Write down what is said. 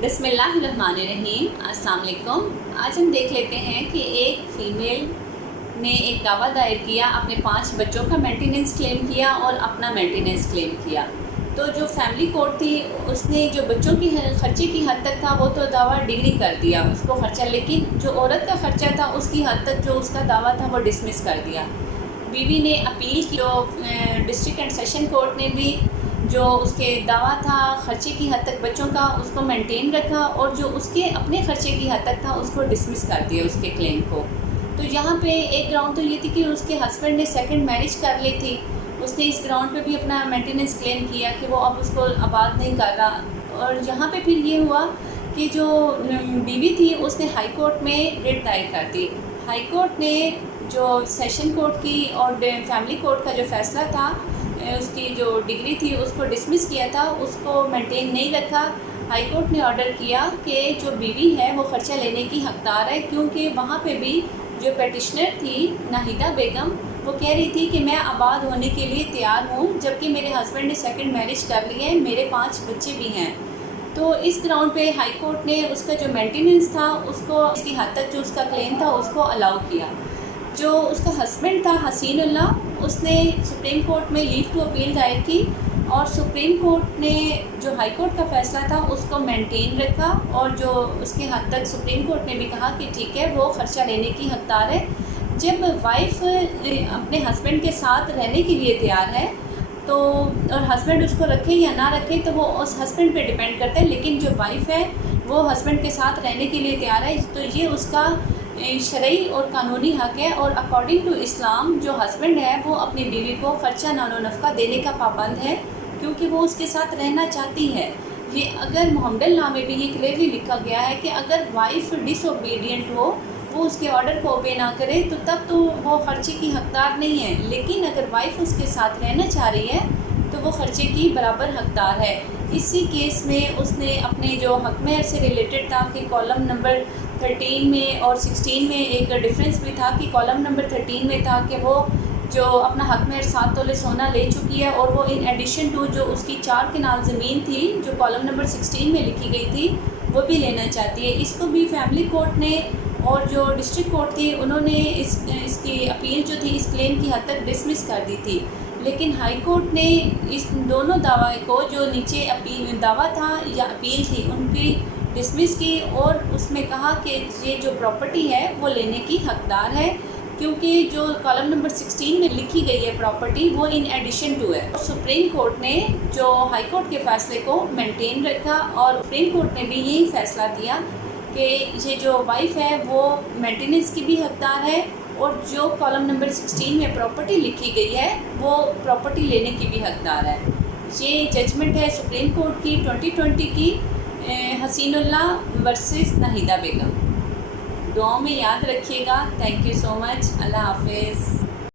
बिस्मिल्लाहिर्रहमानिर्रहीम। अस्सलाम वालेकुम। आज हम देख लेते हैं कि एक फ़ीमेल ने एक दावा दायर किया, अपने 5 बच्चों का मेंटेनेंस क्लेम किया और अपना मेंटेनेंस क्लेम किया। तो जो फैमिली कोर्ट थी उसने जो बच्चों की ख़र्चे की हद तक था वो तो दावा डिग्री कर दिया उसको ख़र्चा, लेकिन जो औरत का ख़र्चा था उसकी हद तक जो उसका दावा था वो डिसमिस कर दिया। बीवी ने अपील की, जो डिस्ट्रिक्ट एंड सेशन कोर्ट ने भी जो उसके दावा था ख़र्चे की हद तक बच्चों का उसको मेंटेन रखा और जो उसके अपने ख़र्चे की हद तक था उसको डिसमिस कर दिया उसके क्लेम को। तो यहाँ पे एक ग्राउंड तो ये थी कि उसके हस्बैंड ने सेकंड मैरिज कर ली थी, उसने इस ग्राउंड पे भी अपना मेंटेनेंस क्लेम किया कि वो अब उसको आबाद नहीं कर रहा। और यहाँ पे फिर ये हुआ कि जो बीवी थी उसने हाई कोर्ट में रिट दायर कर दी। हाई कोर्ट ने जो सेशन कोर्ट की और फैमिली कोर्ट का जो फ़ैसला था, उसकी जो डिग्री थी उसको डिसमिस किया था, उसको मेंटेन नहीं रखा। हाई कोर्ट ने ऑर्डर किया कि जो बीवी है वो ख़र्चा लेने की हकदार है, क्योंकि वहाँ पे भी जो पेटिशनर थी नाहिदा बेगम वो कह रही थी कि मैं आबाद होने के लिए तैयार हूँ, जबकि मेरे हस्बैंड ने सेकंड मैरिज कर ली है, मेरे 5 बच्चे भी हैं। तो इस ग्राउंड पे हाई कोर्ट ने उसका जो मेंटेनेंस था उसको इसकी हद तक जो उसका क्लेम था उसको अलाउ किया। जो उसका हस्बैंड था हसीनुल्लाह, उसने सुप्रीम कोर्ट में लीव टू अपील दायर की और सुप्रीम कोर्ट ने जो हाई कोर्ट का फ़ैसला था उसको मेंटेन रखा और जो उसके हद तक सुप्रीम कोर्ट ने भी कहा कि ठीक है वो ख़र्चा लेने की हकदार है। जब वाइफ अपने हस्बैंड के साथ रहने के लिए तैयार है तो और हस्बैंड उसको रखे या ना रखे तो वो उस हस्बैंड पे डिपेंड करता है, लेकिन जो वाइफ है वो हस्बैंड के साथ रहने के लिए तैयार है तो ये उसका शरई और कानूनी हक़ है। और अकॉर्डिंग टू इस्लाम जो हस्बैंड है वो अपनी बीवी को ख़र्चा नानो नफ़का देने का पाबंद है, क्योंकि वो उसके साथ रहना चाहती है। ये अगर मुहम्मदुल नामे में भी ये क्लियरली लिखा गया है कि अगर वाइफ डिसओबीडियंट हो, वो उसके ऑर्डर को ओबे ना करे तो तब तो वो ख़र्चे की हकदार नहीं है, लेकिन अगर वाइफ उसके साथ रहना चाह रही है तो वो ख़र्चे की बराबर हकदार है। इसी केस में उसने अपने जो हक़ महर से रिलेटेड था कि कॉलम नंबर 13 में और 16 में एक डिफरेंस भी था कि कॉलम नंबर 13 में था कि वो जो अपना हक़ महर 7 तोले सोना ले चुकी है और वो इन एडिशन टू जो उसकी 4 कनाल ज़मीन थी जो कॉलम नंबर 16 में लिखी गई थी वो भी लेना चाहती है। इसको भी फैमिली कोर्ट ने और जो डिस्ट्रिक्ट कोर्ट थी उन्होंने इसकी अपील जो थी इस क्लेम की हद तक डिसमिस कर दी थी, लेकिन हाई कोर्ट ने इस दोनों दावा को जो नीचे अपील दावा था या अपील थी उनकी डिसमिस की और उसमें कहा कि ये जो प्रॉपर्टी है वो लेने की हकदार है, क्योंकि जो कॉलम नंबर 16 में लिखी गई है प्रॉपर्टी वो इन एडिशन टू है। और सुप्रीम कोर्ट ने जो हाई कोर्ट के फ़ैसले को मेंटेन रखा और सुप्रीम कोर्ट ने भी यही फ़ैसला दिया कि ये जो वाइफ है वो मेंटेनेंस की भी हकदार है और जो कॉलम नंबर 16 में प्रॉपर्टी लिखी गई है वो प्रॉपर्टी लेने की भी हकदार है। ये जजमेंट है सुप्रीम कोर्ट की 2020 की, हसीनुल्लाह वर्सेस नाहिदा बेगम। दुआओं में याद रखिएगा। Thank you so much. अल्लाह हाफिज़।